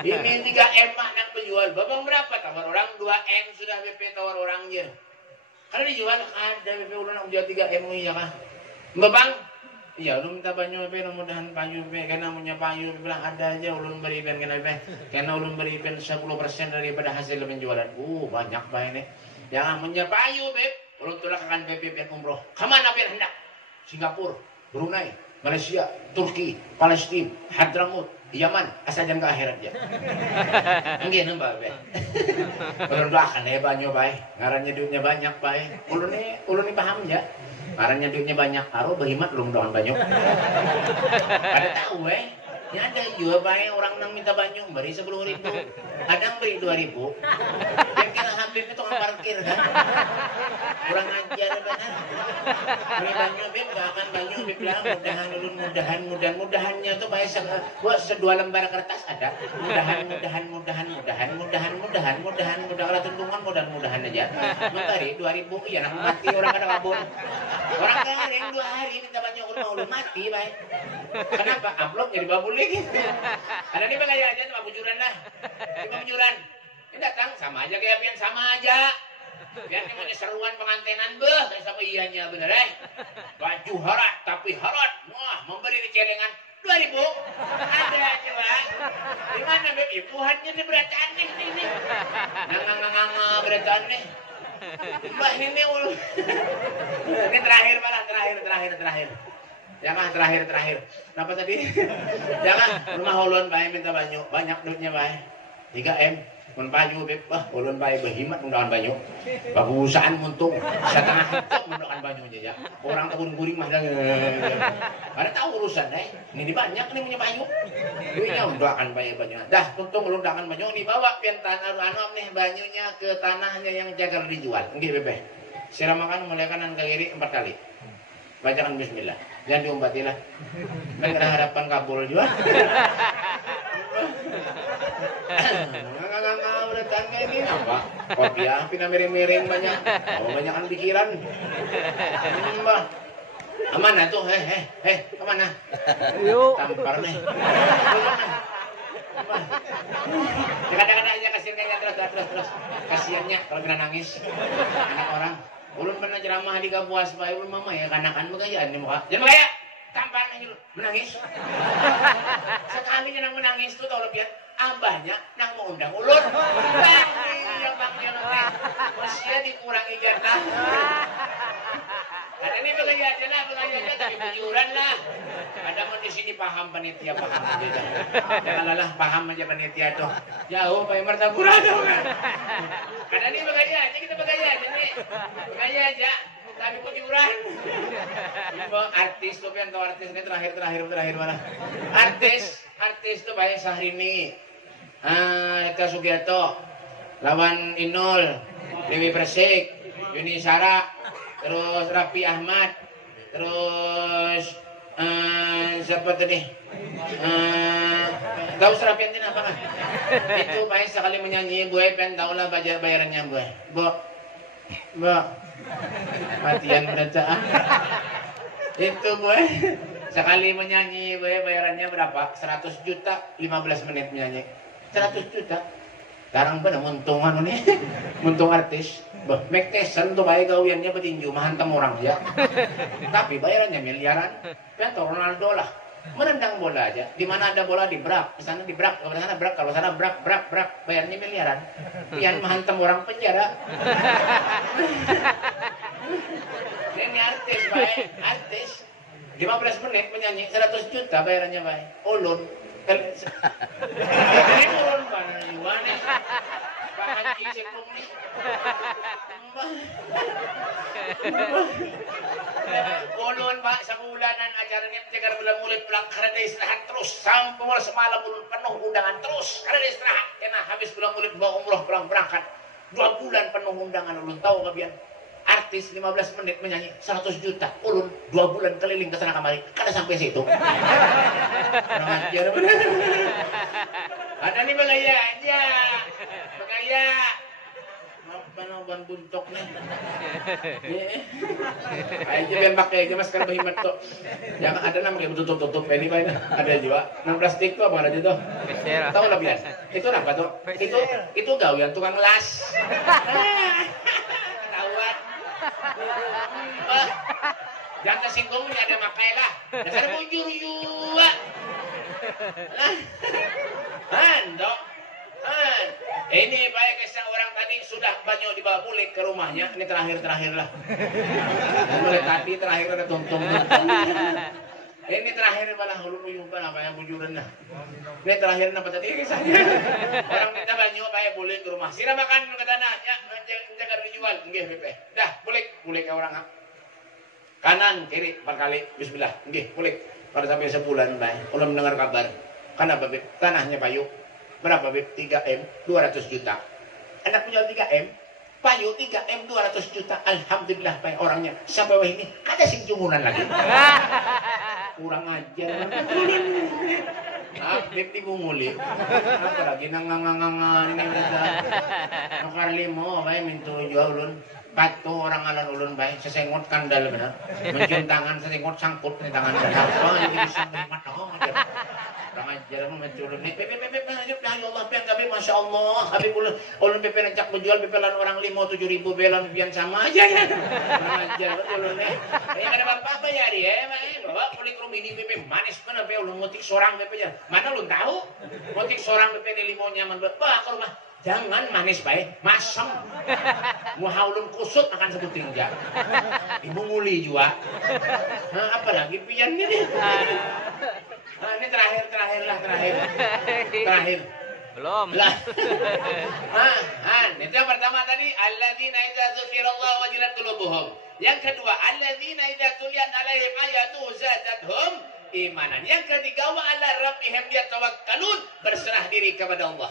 ini 3M nak penjual babang berapa tawar orang 2M sudah BP tawar orang je kalau dijual ada BP ulun nak jual 3M iya kah Mbak Bang, iya ulun minta banyu BP, mudahan banyu BP, karena punya banyu bilang ada aja ulun berikan kena BP, karena ulun berikan 10% daripada hasil penjualan. Banyak Pak ini. Jangan punya banyu BP, ulun tolakkan BP biar umroh. Kemana biar hendak? Singapura, Brunei, Malaysia, Turki, Palestina, Hadramut, Yaman, asal jangan ke akhirat ya. Enggak Mbak BP. Ulun doakan ya banyu Pak, ngarannya duitnya banyak Pak. Ulun ini paham ya. Karena duitnya banyak, taruh berhemat belum doang banyak. Ada tahu ini ada juga banyak orang yang minta banyak beri 10.000, kadang beri 2.000. Yang kena Habib itu tukang parkir kan? Kurang ajar benar. Beri banyak Beb, gak akan banyak Beb lah. Mudahan-mudahannya tuh banyak buat 2 lembar kertas ada. Mudahan kalau tuntungan mudah-mudahan aja. Mentari 2.000 iya nak mati orang kada kabur. Orang kering 2 hari minta banyak rumah ulun mati baik. Kenapa? Amplop jadi babul lagi. Ada nih bang aja sama bujuran lah. Cuma bujuran. Ini datang sama aja kayak pian sama aja. Biar namanya seruan pengantenan kayak sama ianya bener Baju harat tapi harat. Wah memberi di celengan 2.000. Ada aja bang. Gimana Beb? Tuhannya ini berarti aneh nih. Nganga berarti aneh. Mbak ini ulu. Ini terakhir malah terakhir. Jangan terakhir. Kenapa tadi? Jangan rumah ulun bae minta banyu, banyak duitnya bae. 3M mun banyu Beb, ulun bae berhimat mundahan banyu. Bagusaan muntung setengah hitam mundahan banyunya ya. Orang tahun guring mah ada tahu urusan Ini banyak nih punya banyu. Duitnya undakan bae banyu. Dah tuntung ulun undakan banyu nih bawa pian tanah anom nih banyunya ke tanahnya yang jagar dijual. Nggih Beb. Siramakan mulai kanan ke kiri 4 kali. Bacakan bismillah. Jangan diombatilah. Kan ada harapan kabul juga. Beratan kayak gini apa? Kopi api na miring-miring banyak. Banyakan pikiran. Mbak. Kemana tuh? Kemana? Yuk. Tampar nih. Kadang-kadang aja kasihannya terus. Kasihannya kalau kena nangis. Anak orang. Ulun pernah ceramah di Kapuas, Pak. Ulun mama ya kanakan megayaan di muka. Jangan megaya. Tampar nih menangis. Sekali nang menangis tuh tau lebihan. Abahnya nang mau undang ulun. Iya bang dia nang. Masih dikurangi jatah. Ada nih begaya aja lah, tapi bujuran lah. Ada mau di sini paham panitia, paham aja. Jangan lah paham aja panitia tuh. Jauh Pak Martapura tuh kan. Ada nih begaya aja, kita begaya aja nih. Begaya aja, tapi bujuran. Ini artis tuh yang tahu artis ini terakhir mana? Artis tuh banyak Syahrini. Eka Sugiarto, lawan Inul, Dewi Persik, Yuni Sara, terus Raffi Ahmad, terus siapa tadi? Gak usah Raffi Antin apa kan? Itu baik sekali menyanyi Bu, pengen tahu lah bayarannya Bu. Matian berita. Itu Bu, sekali menyanyi Bu, bayarannya berapa? 100 juta 15 menit menyanyi. 100 juta. Sekarang bener muntungan nih, muntung artis. Mike Tyson tuh baik gawiannya petinju, menghantam orang ya. Tapi bayarannya miliaran. Contoh Ronaldo lah, menendang bola aja. Di mana ada bola dibrak, di sana dibrak, kalau sana brak, kalau sana brak, bayarnya miliaran. Pian menghantam orang penjara. Ini artis baik, artis. 15 menit menyanyi 100 juta bayarannya baik. Ulun. Ini ulun mana gimana? Haji sepung nih. Ulun Pak sebulanan acaranya jaga bulan mulai pulang karena istirahat terus sampai mulai semalam ulun penuh undangan terus karena istirahat karena habis bulan mulai bawa umroh pulang berangkat 2 bulan penuh undangan ulun tahu kabian artis 15 menit menyanyi 100 juta ulun 2 bulan keliling ke sana kemari kada sampai situ. Kurang ajar bener. Ada nih begaya aja. Begaya. Mana ban buntoknya. Aja ben pakai aja masker bahimat tuh. Jangan ada nama kayak tutup ini Pak. Ada juga. Nang plastik tuh apa aja tuh? Tahu lah biar. Itu apa tuh? Itu gawian tukang las. Ketahuan. Jangan kesinggungnya ada makailah. Dasar bujur juga. Dok. Ini baik kesang orang tadi sudah banyak dibawa pulik ke rumahnya. Ini terakhir lah. Mulai tadi terakhir ada tuntung. Ini terakhir malah ulun uyuban apa yang bujuran lah. Ini terakhir apa tadi kisahnya? Orang minta banyak baik pulik ke rumah. Sira makan ke tanah. Ya, jangan dijual. Nggih, Pepe. Dah, pulik ke orang. Kanan, kiri, 4 kali. Bismillah. Nggih, pulik. Pada sampai sebulan baik. Ulun mendengar kabar. Kenapa, Beb? Tanahnya payu. Berapa, Beb? 3M, 200 juta. Anak menjual 3M, payu 3M, 200 juta. Alhamdulillah, baik orangnya. Sampai wah ini, ada sing jumunan lagi. Kurang ajar. Beb dibunguli. Apa lagi? Nangangangangan. Ini udah. Nakar limo, baik mintu jual ulun. Patu orang alan ulun baik. Sesengot kandal benar. Mencium tangan, sesengot sangkut di tangan. Apa ini bisa melipat? Kurang ajar lu menculun nih. Pepe ya Allah pian kabeh masyaallah. Habib ulun pepe rencak menjual pepe lan orang 5-7 ribu belan pian sama aja ya. Kurang ajar ulun nih. Ya kada apa-apa ya dia. Bawa kulit rum ini pepe manis mana pe ulun motik sorang pepe ya. Mana ulun tahu? Motik sorang pepe ni limo nyaman banget. Bah ke rumah. Jangan manis baik, masam. Muha ulun kusut makan sebuting ja. Ibu nguli juga. Nah, apalagi pian ini. Nah, ini terakhir. Belum. Lah. Itu yang pertama tadi alladzina idza dzukirallahu wajilat qulubuhum. Yang kedua alladzina idza tuliyat alaihim ayatuhu zadatuhum imanan. Yang ketiga wa ala rabbihim yatawakkalun, berserah diri kepada Allah.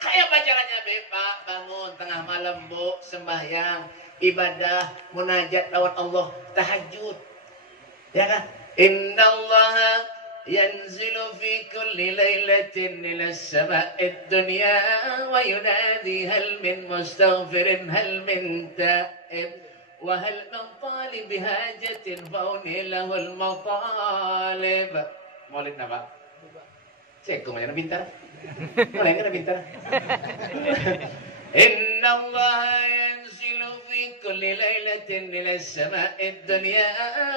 Kayak bacaannya Pak, bangun tengah malam Bu, sembahyang, ibadah, munajat lawat Allah, tahajud. Ya kan? Innallaha yanzilu fi kulli lailatin ila as-sama'id dunya wa yunadi hal min mustaghfirin hal min ta'ib wa hal min talib hajatin fauni lahul matalib. Maulid napa? Cek kok mana pintar. Mulai kan pintar. Inna Allah yanzilu fi kulli lailatin ila as-sama'id dunya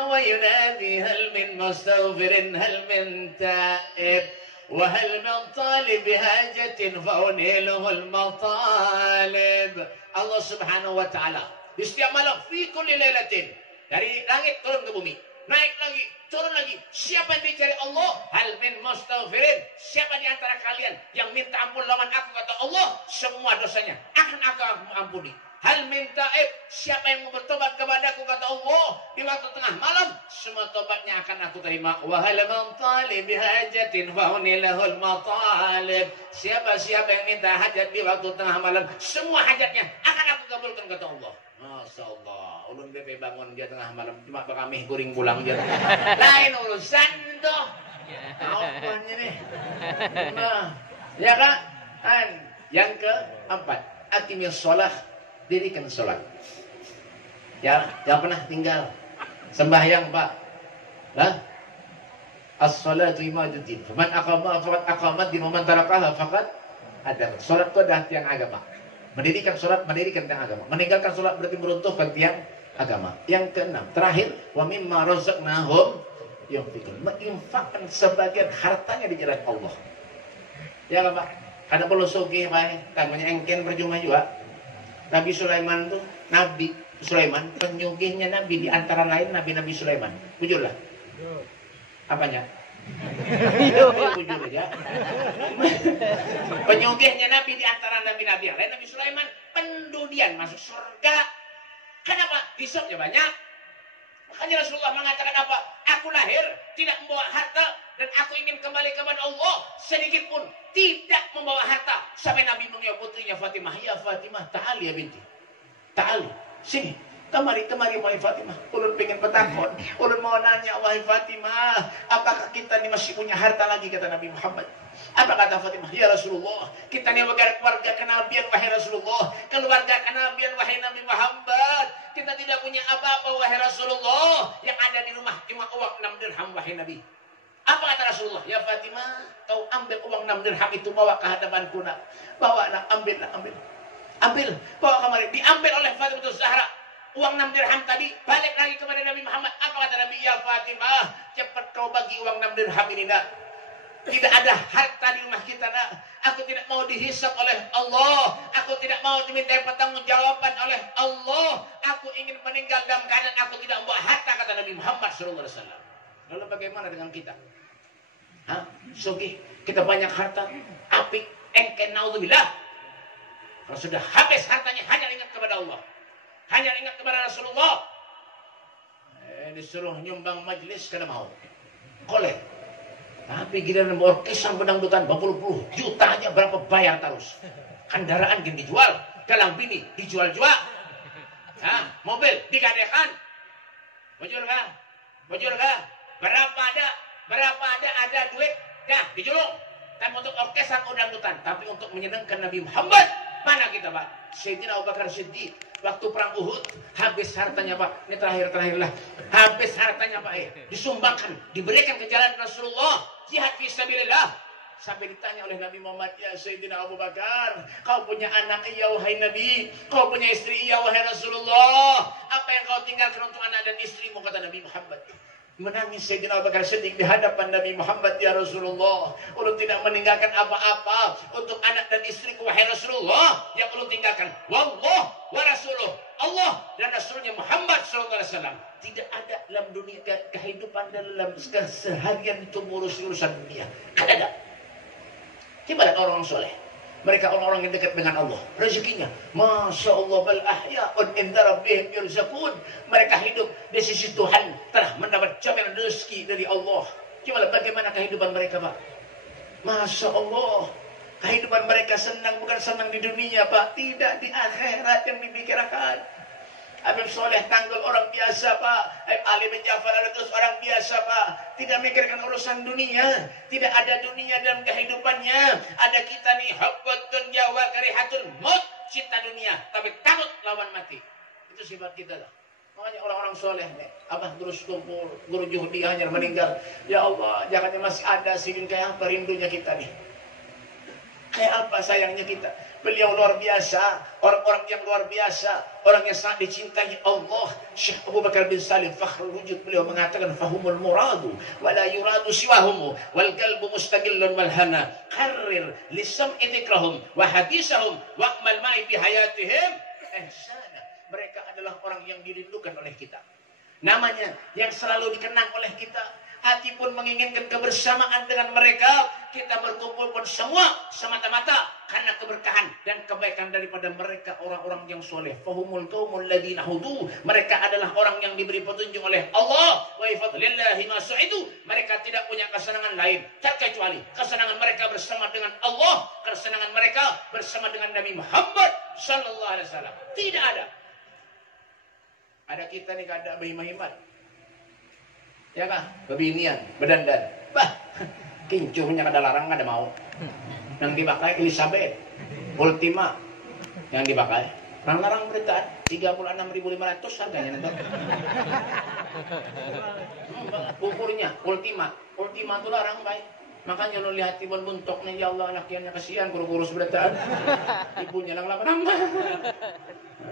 wa yunadi hal min mustaghfirin hal min ta'ib wa hal min talib hajatin fa uniluhu al-matalib. Allah Subhanahu wa taala di setiap malam fi kulli lailatin Dari langit turun ke bumi. Naik lagi, turun lagi. Siapa yang dicari Allah? Hal min mustaghfirin. Siapa di antara kalian yang minta ampun lawan aku, kata Allah, semua dosanya akan aku ampuni. Hal min taib. Siapa yang mau bertobat kepadaku, kata Allah, di waktu tengah malam, semua tobatnya akan aku terima. Wa hal man talib hajatin fa hunilahul matalib. Siapa yang minta hajat di waktu tengah malam, semua hajatnya akan aku kabulkan, kata Allah. Masya Allah, ulun bebe bangun dia tengah malam cuma kami guring pulang dia. Lain urusan tuh. Apanya nih? Nah, ya kan? Yang keempat, aqimish shalah, dirikan sholat. Ya, jangan pernah tinggal sembahyang, Pak. Nah, as-salatu imaduddin. Faman aqama faqad aqamat di man tarakaha faqad ada. Salat itu adalah tiang agama. Mendirikan sholat, mendirikan tiang agama. Meninggalkan sholat berarti meruntuhkan tiang agama. Yang keenam, terakhir, wa mimma razaqnahum yunfiqun. Menginfakkan sebagian hartanya di jalan Allah. Ya Pak, ada perlu sugih Pak, namanya engken percuma juga. Nabi Sulaiman tuh, Nabi Sulaiman, penyugihnya Nabi di antara lain Nabi Sulaiman. Bujurlah. Apanya? Bujur aja. Penyugihnya Nabi di antara nabi-nabi yang lain, Nabi Sulaiman pendudian masuk surga. Kenapa? Hisabnya banyak. Makanya Rasulullah mengatakan apa? Aku lahir tidak membawa harta dan aku ingin kembali kepada Allah sedikit pun tidak membawa harta. Sampai Nabi mengiau putrinya Fatimah, ya Fatimah, ta'ali ya binti. Ta'ali, sini. Kemari wahai Fatimah. Ulun pengen bertakon. Ulun mau nanya wahai Fatimah, apakah kita ini masih punya harta lagi, kata Nabi Muhammad. Apa kata Fatimah? Ya Rasulullah, kita ini keluarga kenabian wahai Rasulullah, keluarga kenabian wahai Nabi Muhammad. Kita tidak punya apa-apa wahai Rasulullah. Yang ada di rumah cuma uang 6 dirham wahai Nabi. Apa kata Rasulullah? Ya Fatimah, kau ambil uang 6 dirham itu, bawa ke hadapanku nak. Bawa nak, ambil, bawa kemari. Diambil oleh Fatimah Zahra. Uang 6 dirham tadi balik lagi kepada Nabi Muhammad. Apa kata Nabi? Ya Fatimah, cepat kau bagi uang 6 dirham ini nak. Tidak ada harta di rumah kita nak. Aku tidak mau dihisab oleh Allah. Aku tidak mau diminta pertanggungjawaban oleh Allah. Aku ingin meninggal dalam keadaan aku tidak membawa harta, kata Nabi Muhammad SAW. Lalu bagaimana dengan kita? Sugih, kita banyak harta, apik, engken, naudzubillah. Kalau sudah habis hartanya, hanya ingat kepada Allah, hanya ingat kepada Rasulullah. Disuruh nyumbang majlis kada mau, kolek. Tapi giliran orkesan pedangdutan berpuluh-puluh jutanya berapa bayar terus. Kendaraan gini dijual, galang bini dijual-jual, mobil digadekan. Bujur kah? Berapa ada duit, dah dijulung. Tapi untuk orkesan pedangdutan, tapi untuk menyenangkan Nabi Muhammad, mana kita Pak? Sayyidina Abu Bakar Siddiq waktu perang Uhud habis hartanya Pak. Ini terakhir lah. Habis hartanya Pak, disumbangkan, diberikan ke jalan Rasulullah, jihad fisabilillah. Sampai ditanya oleh Nabi Muhammad, ya Sayyidina Abu Bakar, kau punya anak iya wahai Nabi, kau punya istri iya wahai Rasulullah. Apa yang kau tinggalkan untuk anak dan istrimu, kata Nabi Muhammad. Menangis Sayyidina Abu Bakar Siddiq di hadapan Nabi Muhammad, ya Rasulullah, ulun tidak meninggalkan apa-apa untuk anak dan istriku wahai Rasulullah. Yang ulun tinggalkan wallah wa rasuluh, Allah dan Rasulnya Muhammad SAW. Tidak ada dalam dunia kehidupan dalam keseharian itu urusan dunia. Ada. Coba lihat orang soleh. Mereka orang-orang yang dekat dengan Allah. Rezekinya, Masya Allah, bal ahya'un inda rabbihim yurzaqun. Mereka hidup di sisi Tuhan, telah mendapat jaminan rezeki dari Allah. Coba bagaimana kehidupan mereka, Pak? Masya Allah. Kehidupan mereka senang, bukan senang di dunia, Pak. Tidak di akhirat yang dipikirkan. Habib Soleh Tanggul orang biasa Pak. Ali bin Ja'far Al-Quds orang biasa Pak. Tidak mikirkan urusan dunia. Tidak ada dunia dalam kehidupannya. Ada kita nih, hubbud dunya wa karihatul maut, cinta dunia tapi takut lawan mati. Itu sifat kita lah. Makanya orang-orang soleh nih, abah terus kumpul, guru Juhdi hanya meninggal. Ya Allah, jangan masih ada singin kayak apa rindunya kita nih. Kayak apa sayangnya kita. Beliau luar biasa, orang-orang yang luar biasa, orang yang sangat dicintai Allah. Syekh Abu Bakar bin Salim Fakhrul Wujud, beliau mengatakan fahumul muradu wala yuradu siwahumu wal qalbu mustaqillun wal hana qarrir lisam'i dzikrahum wa hadisahum wa'mal ma'i bi hayatihim ihsana. Mereka adalah orang yang dirindukan oleh kita. namanya yang selalu dikenang oleh kita. Hati pun menginginkan kebersamaan dengan mereka. Kita berkumpul pun semua semata-mata karena keberkahan dan kebaikan daripada mereka orang-orang yang soleh. Fahumul qaumul ladzina hudu. Mereka adalah orang yang diberi petunjuk oleh Allah. Wa ifadlillahi ma su'idu. Mereka tidak punya kesenangan lain terkecuali kesenangan mereka bersama dengan Allah, kesenangan mereka bersama dengan Nabi Muhammad sallallahu alaihi wasallam. Tidak ada. Ada kita nih kada berhimmat. Ya kah? Bebinian, berdandan. Bah, kincuhnya kada larang, kada mau. Yang dipakai Elizabeth, Ultima. Yang dipakai. Larang beritaan, 36.500 harganya nanti. Ukurnya, Ultima. Ultima itu larang baik. Makanya lo lihat ibu buntok nih, ya Allah lakiannya kasihan, kurus-kurus beritaan. Ibunya lang lapan.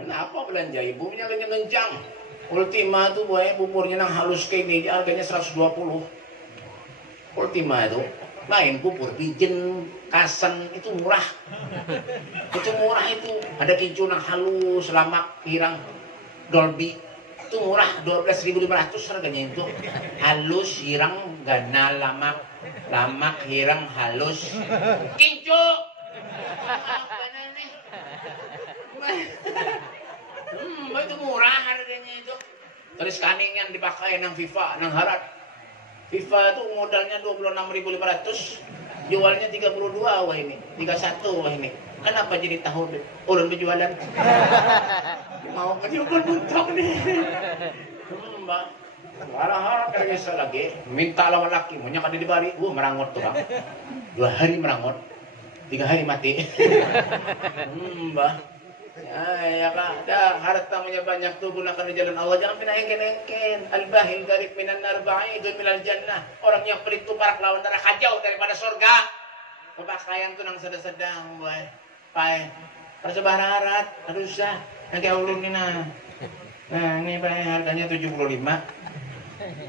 Nah, apa belanja? Ibunya kencang-kencang. Ultima itu buahnya pupurnya nang halus kayak ini, harganya 120. Ultima itu lain pupur pijen kasen itu murah. Itu murah itu. Ada kincu nang halus, lamak, hirang, Dolby. Itu murah 12.500 harganya itu. Halus, hirang, gana, lamak, hirang, halus. Kincu. Apa nih? Itu murah harganya itu. Terus kaning yang dipakai nang FIFA, nang harat. FIFA itu modalnya 26.500, jualnya 32 wah ini, 31 wah ini. Kenapa jadi tahun ulun berjualan? Mau kenyumpul buntok nih. Mbak. Harap kerja lagi, minta lawan laki, maunya kada dibari, merangot tuh bang. 2 hari merangot, 3 hari mati. Mbak. Ya kak, dah hartamu banyak tuh gunakan di jalan Allah, jangan pernah engken-engken. Al-bahil garib minan nar ba'idun minal jannah. Orang yang pelit tuh parak lawan neraka jauh daripada surga. Pemakaian tuh nang sedang-sedang, boy. Pai, persebaya harat, aduh susah. Nanti ulun ini nah. Nah, ini pai harganya 75.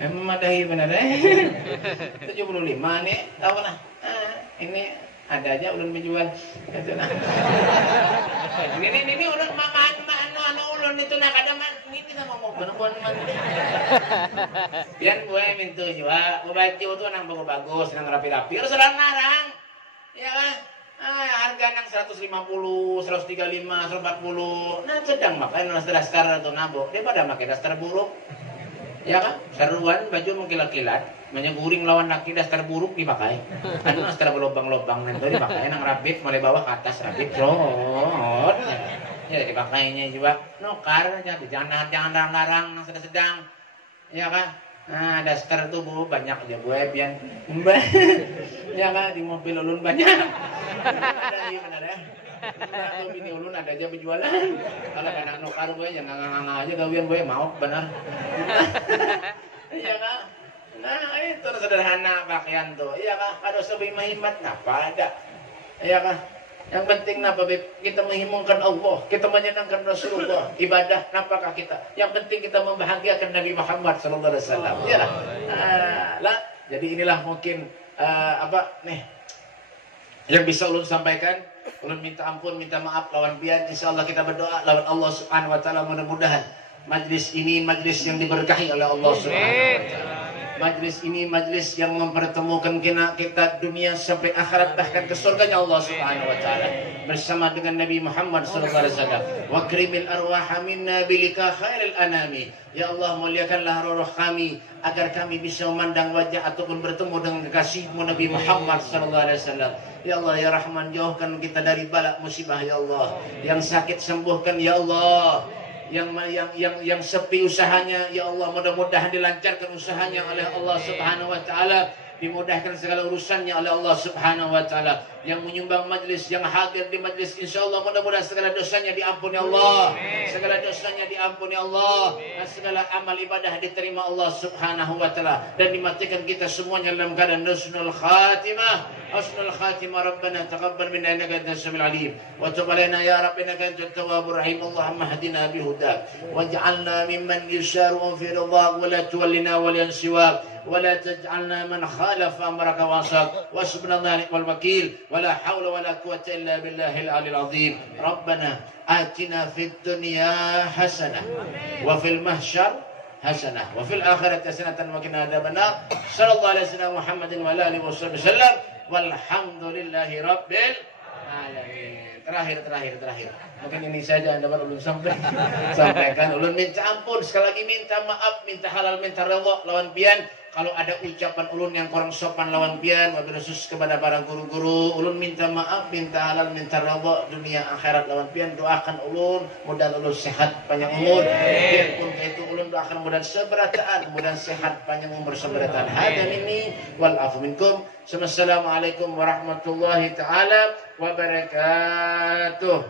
Memadahi benar 75 nih, tahu nah. Ini ada aja ulun menjual. Gitu nah. Ini ulun anu ulun itu nak ada man ini sama mau benuan man. Pian gue mintu juga, baju tuh nang bagus, nang rapi-rapi. Terus larang-larang. Ya kan? Harga nang 150, 135, 140. Nah, sedang makan dasar atau nabok. Dia pada pakai dasar buruk. Ya kan? Seruan baju mengkilat-kilat, guring lawan laki dasar buruk dipakai. Anu dasar berlobang-lobang nanti dipakai nang rabit mulai bawah ke atas rabit rot. Ya dipakainya juga nokar jadi jangan larang nang sedang. Ya kan? Nah, dasar tuh bu banyak aja gue pian. Ya kan di mobil ulun banyak. Ada iya benar ya. Atau bini ulun ada aja berjualan. Kalau anak nokar gue yang nganga aja gawian gue mau benar. Iya kan? Nah itu sederhana pakaian tuh. Iya kan? Ada sebuah mahimat apa ada? Iya kan? Yang penting napa kita menghimungkan Allah, kita menyenangkan Rasulullah, ibadah napakah kita? Yang penting kita membahagiakan Nabi Muhammad sallallahu alaihi wasallam. Ya. Lah, jadi inilah mungkin apa nih yang bisa ulun sampaikan. Ulun minta ampun, minta maaf lawan bian. Insyaallah kita berdoa lawan Allah Subhanahu wa taala, mudah-mudahan majlis ini majlis yang diberkahi oleh Allah Subhanahu wa taala. Majlis ini majlis yang mempertemukan kita dunia sampai akhirat, bahkan ke surganya Allah Subhanahu wa taala bersama dengan Nabi Muhammad sallallahu alaihi wasallam. Wa krimil arwah minna bilika khairil anami. Ya Allah, muliakanlah roh kami agar kami bisa memandang wajah ataupun bertemu dengan kekasihmu Nabi Muhammad sallallahu alaihi wasallam. Ya Allah ya Rahman, jauhkan kita dari bala musibah ya Allah. Yang sakit sembuhkan ya Allah. Yang sepi usahanya ya Allah, mudah-mudahan dilancarkan usahanya oleh Allah Subhanahu wa taala, dimudahkan segala urusannya oleh Allah Subhanahu wa taala. Yang menyumbang majlis, yang hadir di majlis, insyaallah mudah-mudahan segala dosanya diampuni Allah, segala dosanya diampuni Allah, dan segala amal ibadah diterima Allah Subhanahu wa taala, dan dimatikan kita semuanya dalam keadaan husnul khatimah. Husnul khatimah. Rabbana taqabbal minna innaka antas samiul alim wa tub alaina ya rabbina innaka antat tawwabur rahim. Allahumma hdina bihudak waj'alna mimman yusharu fi ridhak wa la tuwallina waliyan siwak ولا تجعلنا من خالف أمرك وعصاك وحسبنا الله ونعم الوكيل ولا حول ولا قوة إلا بالله العلي العظيم. ربنا آتنا في الدنيا حسنة وفي المحشر hasanah wa fil akhirati hasanatan wa qina adzabannar. Sallallahu alaihi wasallam Muhammadin wa alihi wasallam. Walhamdulillahi rabbil alamin. Terakhir. Mungkin ini saja yang dapat ulun sampaikan. Ulun minta ampun, sekali lagi minta maaf, minta halal, minta redha lawan pian. Kalau ada ucapan ulun yang kurang sopan lawan pian, wabil khusus kepada para guru-guru, ulun minta maaf, minta halal, minta redha dunia akhirat lawan pian. Doakan ulun, mudah ulun sehat panjang umur. Biarpun itu ulun doakan mudah seberataan, mudah sehat panjang umur seberataan. Hada minni wal afu minkum. Assalamualaikum warahmatullahi taala wabarakatuh.